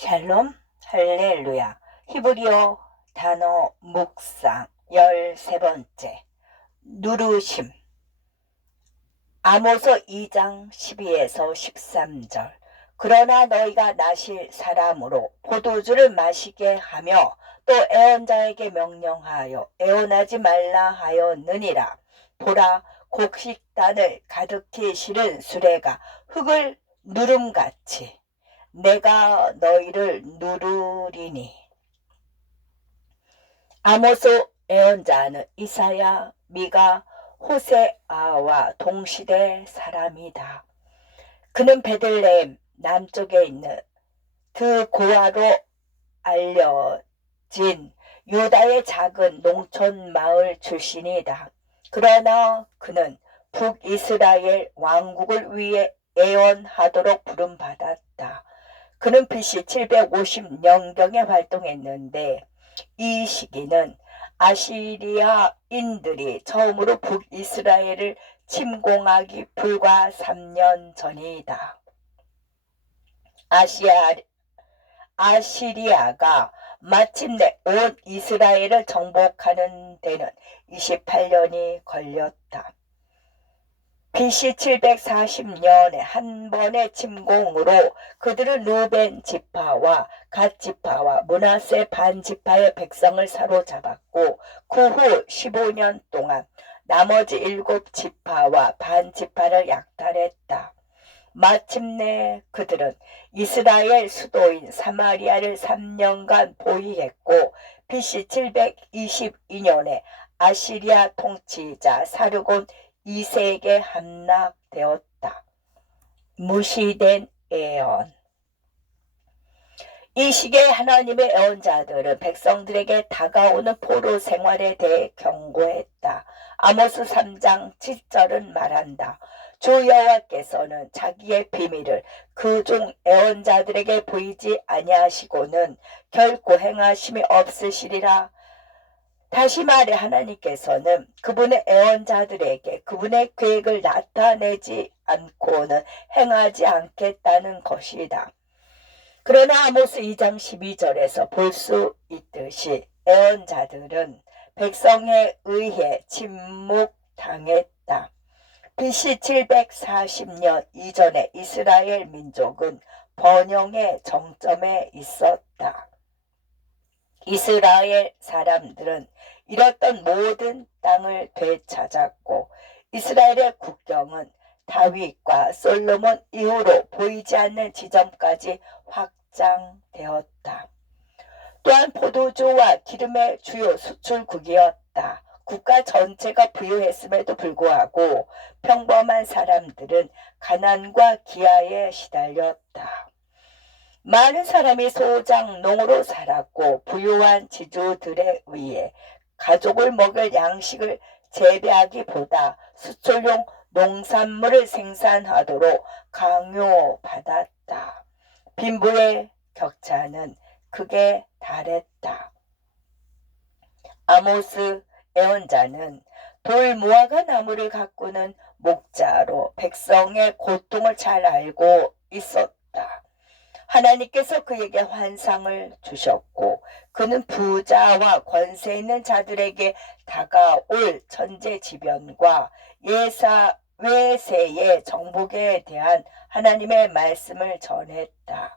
샬롬 할렐루야. 히브리어 단어 묵상 13번째. 누르심. 아모스 2장 12에서 13절. 그러나 너희가 나실 사람으로 포도주를 마시게 하며 또 애언자에게 명령하여 애언하지 말라 하였느니라. 보라, 곡식단을 가득히 실은 수레가 흙을 누름같이 내가 너희를 누르리니. 아모스 예언자는 이사야, 미가, 호세아와 동시대 사람이다. 그는 베들레헴 남쪽에 있는 드고아로 알려진 유다의 작은 농촌 마을 출신이다. 그러나 그는 북이스라엘 왕국을 위해 예언하도록 부름받았다. 그는 BC 750년경에 활동했는데 이 시기는 아시리아인들이 처음으로 북이스라엘을 침공하기 불과 3년 전이다. 아시리아가 마침내 온 이스라엘을 정복하는 데는 28년이 걸렸다. BC 740년에 한 번의 침공으로 그들은 루벤 지파와 갓 지파와 므낫세 반 지파의 백성을 사로잡았고 그 후 15년 동안 나머지 7지파와 반 지파를 약탈했다. 마침내 그들은 이스라엘 수도인 사마리아를 3년간 보위했고 BC 722년에 아시리아 통치자 사르곤 2세에게 함락되었다. 무시된 예언. 이 시기에 하나님의 예언자들은 백성들에게 다가오는 포로 생활에 대해 경고했다. 아모스 3장 7절은 말한다. 주 여호와께서는 자기의 비밀을 그중 예언자들에게 보이지 아니하시고는 결코 행하심이 없으시리라. 다시 말해 하나님께서는 그분의 예언자들에게 그분의 계획을 나타내지 않고는 행하지 않겠다는 것이다. 그러나 아모스 2장 12절에서 볼 수 있듯이 예언자들은 백성에 의해 침묵당했다. BC 740년 이전에 이스라엘 민족은 번영의 정점에 있었다. 이스라엘 사람들은 잃었던 모든 땅을 되찾았고 이스라엘의 국경은 다윗과 솔로몬 이후로 보이지 않는 지점까지 확장되었다. 또한 포도주와 기름의 주요 수출국이었다. 국가 전체가 부유했음에도 불구하고 평범한 사람들은 가난과 기아에 시달렸다. 많은 사람이 소작농으로 살았고 부유한 지주들에 의해 가족을 먹일 양식을 재배하기보다 수출용 농산물을 생산하도록 강요받았다. 빈부의 격차는 극에 달했다. 아모스 예언자는 돌 무화과 나무를 가꾸는 목자로 백성의 고통을 잘 알고 있었다. 하나님께서 그에게 환상을 주셨고 그는 부자와 권세 있는 자들에게 다가올 천재지변과 외세의 정복에 대한 하나님의 말씀을 전했다.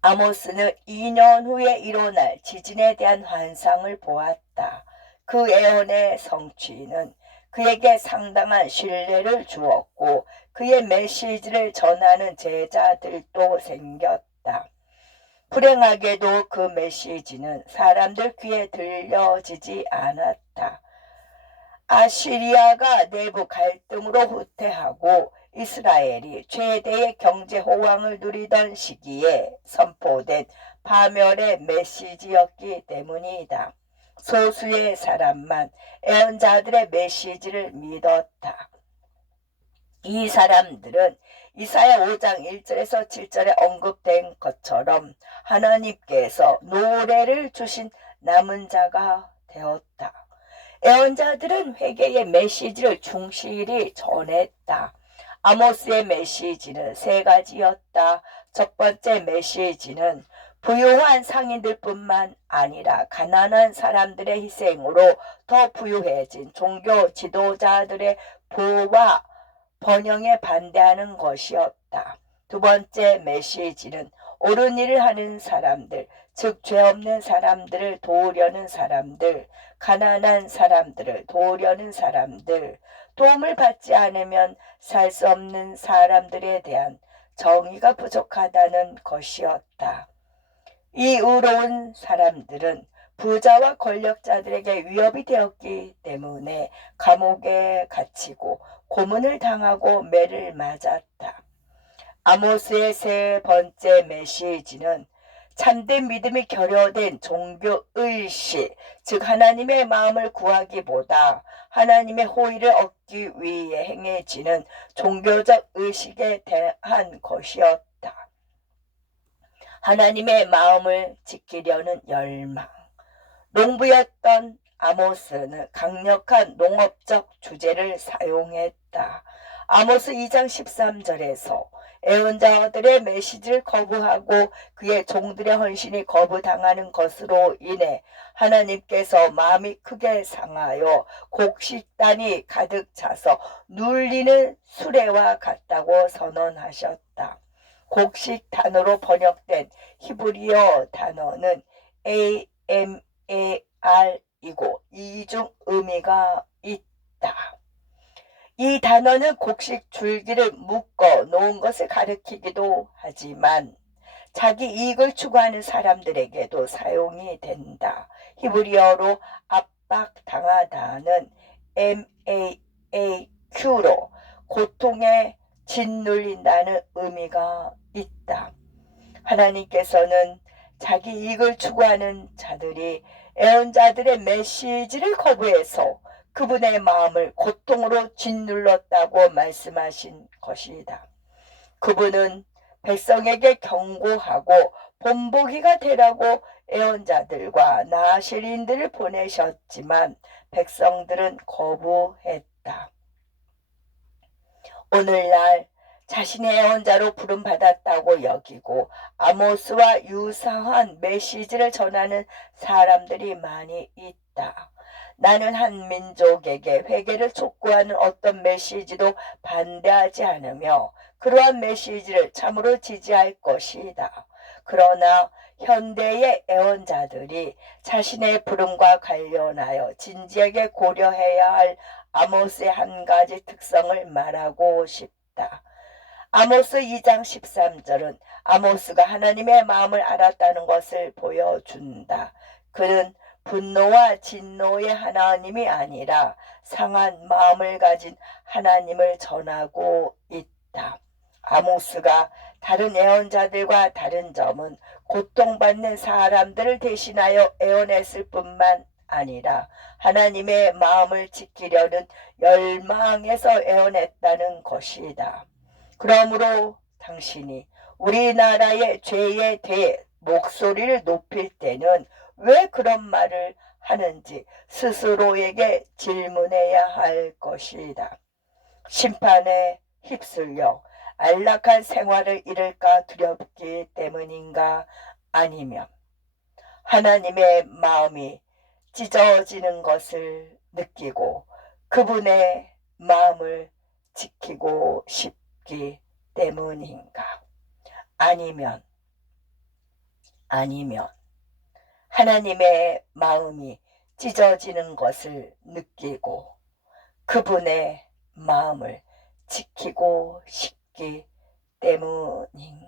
아모스는 2년 후에 일어날 지진에 대한 환상을 보았다. 그 예언의 성취는 그에게 상당한 신뢰를 주었고 그의 메시지를 전하는 제자들도 생겼다. 불행하게도 그 메시지는 사람들 귀에 들려지지 않았다. 아시리아가 내부 갈등으로 후퇴하고 이스라엘이 최대의 경제 호황을 누리던 시기에 선포된 파멸의 메시지였기 때문이다. 소수의 사람만 예언자들의 메시지를 믿었다. 이 사람들은 이사야 5장 1절에서 7절에 언급된 것처럼 하나님께서 노래를 주신 남은 자가 되었다. 예언자들은 회개의 메시지를 충실히 전했다. 아모스의 메시지는 세 가지였다. 첫 번째 메시지는 부유한 상인들뿐만 아니라 가난한 사람들의 희생으로 더 부유해진 종교 지도자들의 보호와 번영에 반대하는 것이었다. 두 번째 메시지는 옳은 일을 하는 사람들, 즉 죄 없는 사람들을 도우려는 사람들, 가난한 사람들을 도우려는 사람들, 도움을 받지 않으면 살 수 없는 사람들에 대한 정의가 부족하다는 것이었다. 이 의로운 사람들은 부자와 권력자들에게 위협이 되었기 때문에 감옥에 갇히고 고문을 당하고 매를 맞았다. 아모스의 세 번째 메시지는 참된 믿음이 결여된 종교의식, 즉 하나님의 마음을 구하기보다 하나님의 호의를 얻기 위해 행해지는 종교적 의식에 대한 것이었다. 하나님의 마음을 지키려는 열망. 농부였던 아모스는 강력한 농업적 주제를 사용했다. 아모스 2장 13절에서 애언자들의 메시지를 거부하고 그의 종들의 헌신이 거부당하는 것으로 인해 하나님께서 마음이 크게 상하여 곡식단이 가득 차서 눌리는 수레와 같다고 선언하셨다. 곡식 단어로 번역된 히브리어 단어는 AMAR이고 이중 의미가 있다. 이 단어는 곡식 줄기를 묶어 놓은 것을 가리키기도 하지만 자기 이익을 추구하는 사람들에게도 사용이 된다. 히브리어로 압박당하다는 MAAQ로 고통에 짓눌린다는 의미가 있다. 하나님께서는 자기 이익을 추구하는 자들이 애언자들의 메시지를 거부해서 그분의 마음을 고통으로 짓눌렀다고 말씀하신 것이다. 그분은 백성에게 경고하고 본보기가 되라고 애언자들과 나시린들을 보내셨지만 백성들은 거부했다. 오늘날 자신의 애언자로 부름받았다고 여기고 아모스와 유사한 메시지를 전하는 사람들이 많이 있다. 나는 한 민족에게 회개를 촉구하는 어떤 메시지도 반대하지 않으며 그러한 메시지를 참으로 지지할 것이다. 그러나 현대의 애언자들이 자신의 부름과 관련하여 진지하게 고려해야 할 아모스의 한 가지 특성을 말하고 싶다. 아모스 2장 13절은 아모스가 하나님의 마음을 알았다는 것을 보여준다. 그는 분노와 진노의 하나님이 아니라 상한 마음을 가진 하나님을 전하고 있다. 아모스가 다른 애언자들과 다른 점은 고통받는 사람들을 대신하여 애원했을 뿐만 아니라 하나님의 마음을 지키려는 열망에서 애원했다는 것이다. 그러므로 당신이 우리나라의 죄에 대해 목소리를 높일 때는 왜 그런 말을 하는지 스스로에게 질문해야 할 것이다. 심판에 휩쓸려 안락한 생활을 잃을까 두렵기 때문인가, 아니면 하나님의 마음이 찢어지는 것을 느끼고 그분의 마음을 지키고 싶기 때문인가, 아니면 하나님의 마음이 찢어지는 것을 느끼고 그분의 마음을 지키고 싶기 때문인가.